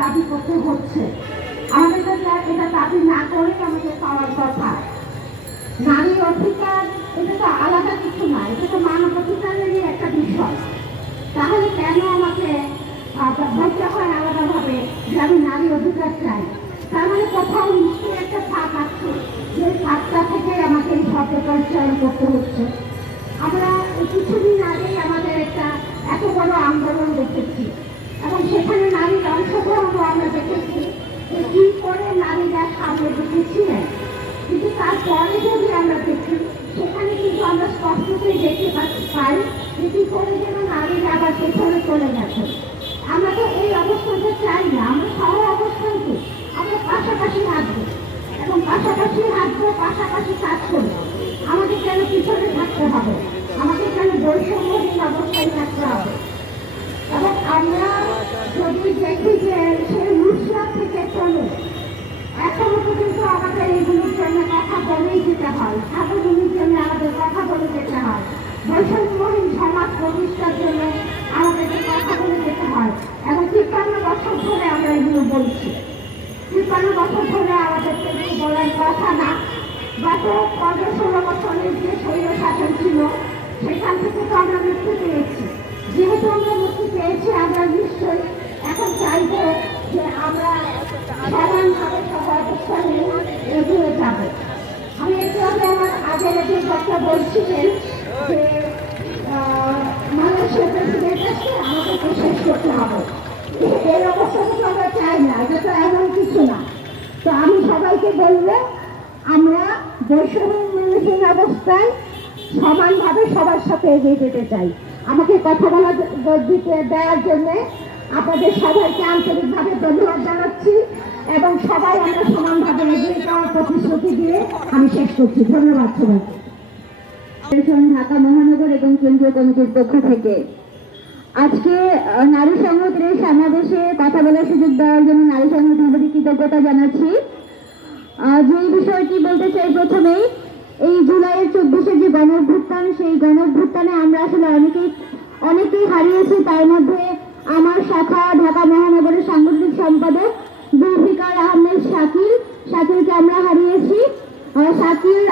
দাবি করতে হচ্ছে। আমাদের এটা দাবি না করেই আমাদের পাওয়ার কথা। নারী অধিকার, এটা তো আলাদা কিছু না, এটা তো মানব অধিকারেরই একটা বিষয়। তাহলে কেন আমাকে বলতে হয় আলাদাভাবে যে আমি নারী অধিকার চাই? তার মানে কোথাও নিশ্চয়ই একটা ফাঁক আছে, যে ফাঁকটা থেকে আমাকে এই শব্দটা উচ্চারণ করতে হচ্ছে। আমরা কিছুদিন আগেই আমাদের একটা এত বড় আন্দোলন দেখেছি। এবং সেখানে নারীর অংশগ্রহণও আমরা দেখেছি যে কি করে নারীরা সামনে ঢুকেছিলেন কিন্তু তারপরে যদি আমরা দেখি, সেখানে কিন্তু আমরা স্পষ্টতই দেখতে পাচ্ছি পাই যে কি করে যেন নারীরা আবার পেছনে চলে গেছে। আমরা তো এই অবস্থাটা চাই না, আমরা সহ অবস্থান কি আমরা পাশাপাশি হাঁটবো এবং পাশাপাশি হাঁটবো, পাশাপাশি কাজ করব। আমাদের কেন পিছনে থাকতে হবে, আমাদের কেন বৈষম্যহীন অবস্থায় থাকতে হবে। যদি দেখি যে সেই মুসরা থেকে চলে। এখনও পর্যন্ত আমাদের এইগুলোর জন্য কথা বলেই যেতে হয়। স্বাধীনের জন্য আমাদের কথা বলে যেতে হয়। বৈষম্যহীন সমাজ প্রতিষ্ঠার জন্য আমাদেরকে কথা বলে যেতে হয়। এবং তিপ্পান্ন বছর ধরে আমরা এগুলো বলছি। তিপ্পান্ন বছর ধরে আমাদেরকে বলার কথা না। গত পনেরো বছরের যে শৈল শাসন ছিল, সেখান থেকে তো আমরা মুক্তি পেয়েছি। যেহেতু আমরা মুক্তি পেয়েছি, আমরা নিশ্চয়ই এখন চাইব যে আমরা সমানভাবে সব অবস্থানে এগিয়ে যাব আমি একটু আগে যে কথা বলছিলেন যে মালয়েশিয়া প্রেসিডেন্ট আছে, আমাদেরকে শেষ করতে হবে। এই অবস্থাটা তো আমরা চাই না, এটা তো এমন কিছু না। তো আমি সবাইকে বলব, আমরা বৈষম্যহীন অবস্থায় সমানভাবে সবার সাথে এগিয়ে যেতে চাই। আমাকে কথা বলা দিতে দেওয়ার জন্য আপনাদের সবাইকে আন্তরিকভাবে ধন্যবাদ জানাচ্ছি। এবং সবাই আমরা সমানভাবে এগিয়ে যাওয়ার প্রতিশ্রুতি দিয়ে আমি শেষ করছি। ধন্যবাদ সবাইকে। ঢাকা মহানগর এবং কেন্দ্রীয় কমিটির পক্ষ থেকে আজকে নারী সংগঠনের সমাবেশে কথা বলার সুযোগ দেওয়ার জন্য নারী সংগঠনের প্রতি কৃতজ্ঞতা জানাচ্ছি। যে বিষয়টি বলতে চাই প্রথমেই, এই জুলাইয়ের চব্বিশে যে গণ অভ্যুত্থান সেই গণ অভ্যুত্থানে আমরা আসলে অনেকেই অনেকেই হারিয়েছি। তার মধ্যে আমার শাখা ঢাকা মহানগরের সাংগঠনিক সম্পাদক জুলফিকার আহমেদ শাকিল শাকিলকে আমরা হারিয়েছি আহ, শাকিল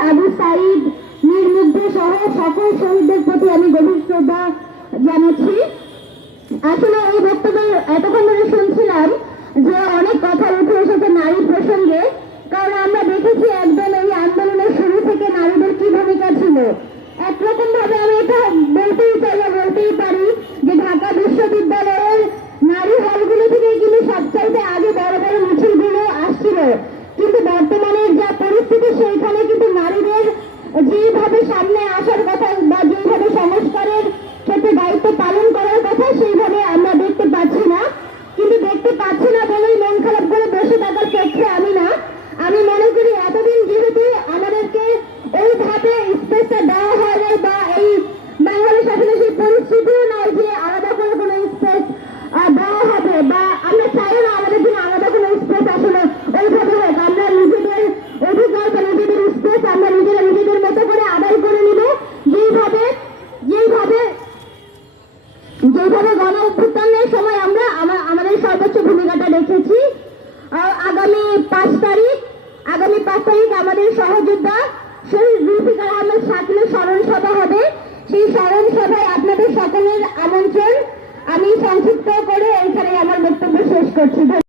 সাইদ নির্মুগ্ধ সহ সকল শহীদদের প্রতি আমি গভীর শ্রদ্ধা জানাচ্ছি। আসলে এই বক্তব্য এতক্ষণ ধরে শুনছিলাম যে অনেক কথা উঠে এসেছে নারী প্রসঙ্গে কারণ আমরা দেখেছি একদম এই আন্দোলনের শুরু থেকে নারীদের কি ভূমিকা ছিল একরকম ভাবে আমি এটা বলতেই চাই বা বলতেই পারি যে ঢাকা বিশ্ববিদ্যালয়ের নারী হলগুলো থেকে কিন্তু সবচাইতে আগে বড় বড় মিছিলগুলো আসছিল কিন্তু বর্তমানে যা পরিস্থিতি সেইখানে কিন্তু নারীদের যেভাবে সামনে আসার কথা বা যেভাবে সংস্কারের ক্ষেত্রে দায়িত্ব পালন করার কথা, সেইভাবে আমরা দেখতে পাচ্ছি না। কিন্তু দেখতে পাচ্ছি না বলেই মন খারাপ করে বসে থাকার ক্ষেত্রে আমি না আমি মনে করি এতদিন যেহেতু আমাদেরকে ওইভাবে স্পেসটা দেওয়া হয় নাই বা এই বাংলাদেশ আসলে সেই পরিস্থিতিও নাই যে আলাদা করে কোনো স্পেস দেওয়া হবে বা আমরা চাইও না আমাদের জন্য আলাদা কোনো স্পেস আসলে ওইভাবে হোক আমরা নিজেদের অধিকার বা নিজেদের স্পেস আমরা নিজেরা নিজেদের মতো করে আদায় করে নিব যেইভাবে যেইভাবে যেভাবে গণ অভ্যুত্থানের সময় আমরা আমাদের সর্বোচ্চ ভূমিকাটা রেখেছি আগামী পাঁচ তারিখ, আগামী পাঁচ তারিখ আমাদের সহযোদ্ধা শহীদ জুলফিকার আহমেদ শাকিলের স্মরণ সভা হবে। সেই স্মরণ সভায় আপনাদের সকলের আমন্ত্রণ। আমি সংক্ষিপ্ত করে এখানে আমার